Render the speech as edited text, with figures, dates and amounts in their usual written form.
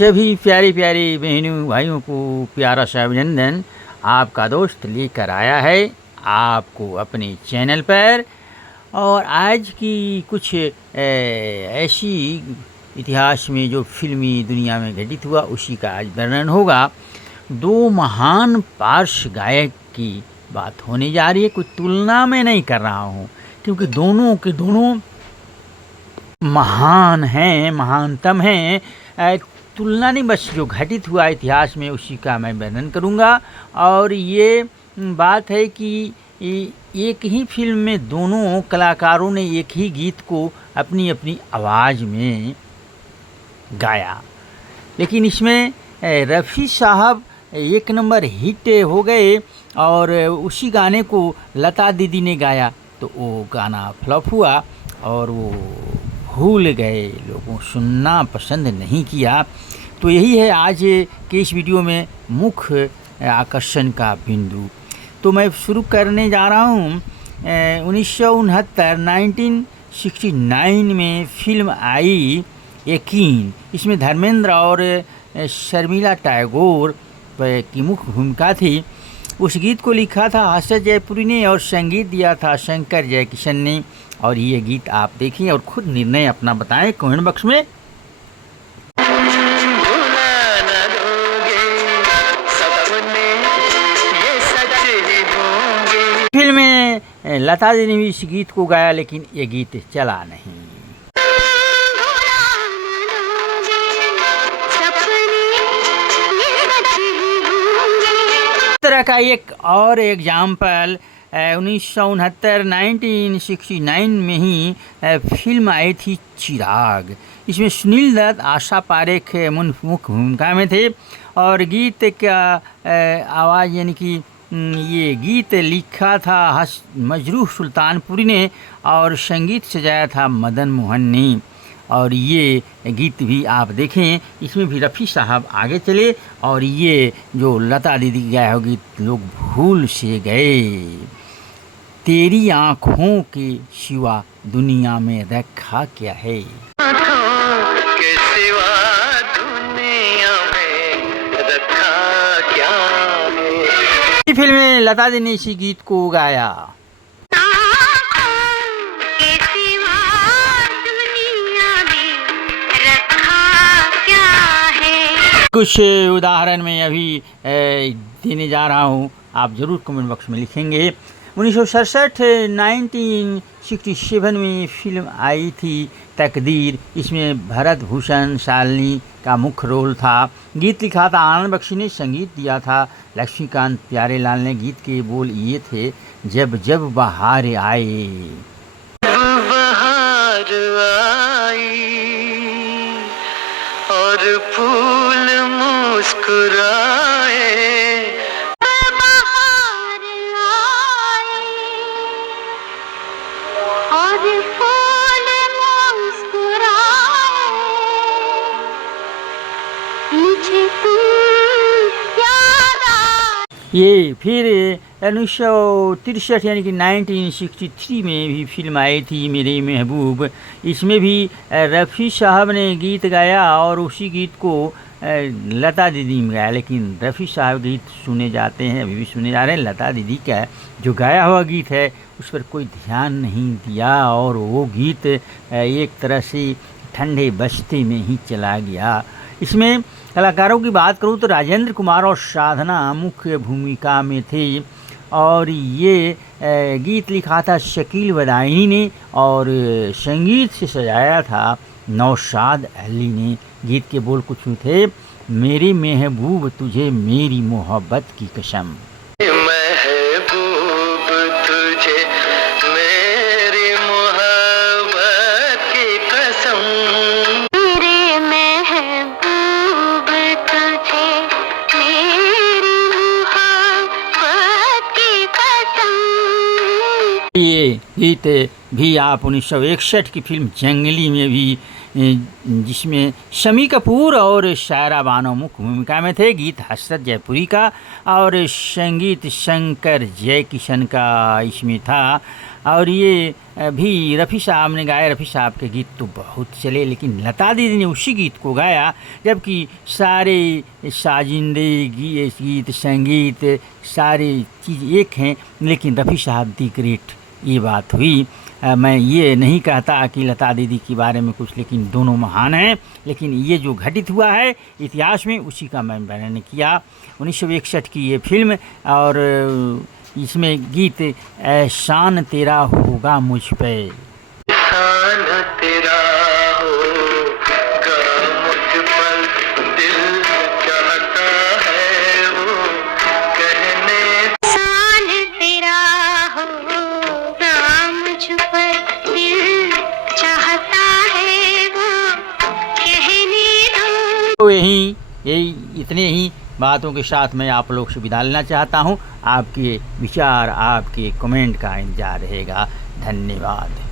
सभी प्यारी प्यारी बहनों भाइयों को प्यारा सा अभिनंदन। आपका दोस्त लेकर आया है आपको अपने चैनल पर। और आज की कुछ ऐसी इतिहास में जो फिल्मी दुनिया में घटित हुआ उसी का आज वर्णन होगा। दो महान पार्श्व गायक की बात होने जा रही है। कोई तुलना में नहीं कर रहा हूँ क्योंकि दोनों के दोनों महान हैं, महानतम हैं। तुलना नहीं, बस जो घटित हुआ इतिहास में उसी का मैं वर्णन करूँगा। और ये बात है कि एक ही फिल्म में दोनों कलाकारों ने एक ही गीत को अपनी अपनी आवाज़ में गाया, लेकिन इसमें रफ़ी साहब एक नंबर हिट हो गए और उसी गाने को लता दीदी ने गाया तो वो गाना फ्लॉप हुआ और वो भूल गए, लोगों सुनना पसंद नहीं किया। तो यही है आज के इस वीडियो में मुख्य आकर्षण का बिंदु। तो मैं शुरू करने जा रहा हूँ 1969 में फिल्म आई यकीन। इसमें धर्मेंद्र और शर्मिला टैगोर की मुख्य भूमिका थी। उस गीत को लिखा था हर्षद जयपुरी ने और संगीत दिया था शंकर जयकिशन ने। और ये गीत आप देखिए और खुद निर्णय अपना बताएं कमेंट बॉक्स में। फिल्म में लता जी ने भी इस गीत को गाया, लेकिन ये गीत चला नहीं। तरह का एक और एग्जाम्पल 1969 में ही फिल्म आई थी चिराग। इसमें सुनील दत्त, आशा पारेख मुख्य भूमिका में थे और गीत का आवाज़ यानी कि ये गीत लिखा था मजरूह सुल्तानपुरी ने और संगीत सजाया था मदन मोहन ने। और ये गीत भी आप देखें, इसमें भी रफ़ी साहब आगे चले और ये जो लता दीदी गाया हो गीत लोग भूल से गए। तेरी आँखों के सिवा दुनिया में रखा क्या है। आँखों के सिवा दुनिया में रखा क्या है। इस फिल्म में लता दीदी ने इसी गीत को गाया। कुछ उदाहरण मैं अभी देने जा रहा हूँ, आप ज़रूर कमेंट बॉक्स में लिखेंगे। 1967 में फिल्म आई थी तकदीर। इसमें भरत भूषण शालिनी का मुख्य रोल था। गीत लिखा था आनंद बख्शी ने, संगीत दिया था लक्ष्मीकांत प्यारेलाल ने। गीत के बोल ये थे, जब जब बहार आए, बहार आई और फूल मुस्कुराए, बहार आए और फूल मुस्कुराए, मुझे तुम याद आए। ये फिर 1963 यानी कि 1963 में भी फिल्म आई थी मेरे महबूब। इसमें भी रफ़ी साहब ने गीत गाया और उसी गीत को लता दीदी ने गाया, लेकिन रफ़ी साहब गीत सुने जाते हैं, अभी भी सुने जा रहे हैं। लता दीदी का जो गाया हुआ गीत है उस पर कोई ध्यान नहीं दिया और वो गीत एक तरह से ठंडे बस्ते में ही चला गया। इसमें कलाकारों की बात करूँ तो राजेंद्र कुमार और साधना मुख्य भूमिका में थे और ये गीत लिखा था शकील बदायूनी ने और संगीत से सजाया था नौशाद अली ने। गीत के बोल कुछ थे, मेरे महबूब तुझे मेरी मोहब्बत की कसम, महबूब तुझे मेरी मोहब्बत की कसम, मेरे महबूब तुझे मेरी मोहब्बत की कसम। ये गीत भी आप 1961 की फिल्म जंगली में भी, जिसमें शमी कपूर और शायरा बानो मुख्य भूमिका में थे। गीत हर्षद जयपुरी का और संगीत शंकर जयकिशन का इसमें था। और ये भी रफ़ी साहब ने गाया। रफ़ी साहब के गीत तो बहुत चले, लेकिन लता दीदी ने उसी गीत को गाया, जबकि सारे साजिंदे गीत संगीत सारी चीज़ एक हैं, लेकिन रफ़ी साहब दी ग्रेट, ये बात हुई। मैं ये नहीं कहता कि लता दीदी के बारे में कुछ, लेकिन दोनों महान हैं। लेकिन ये जो घटित हुआ है इतिहास में, उसी का मैं वर्णन किया। 1961 की ये फिल्म, और इसमें गीत एहसान तेरा होगा मुझ पे। एहसान तेरा होगा मुझ पर, दिल चाहता है वो कहने। एहसान तेरा होगा मुझ पर, दिल चाहता है वो कहने दो। तो यही इतने ही बातों के साथ मैं आप लोग से विदा लेना चाहता हूँ। आपके विचार, आपके कमेंट का इंतजार रहेगा। धन्यवाद।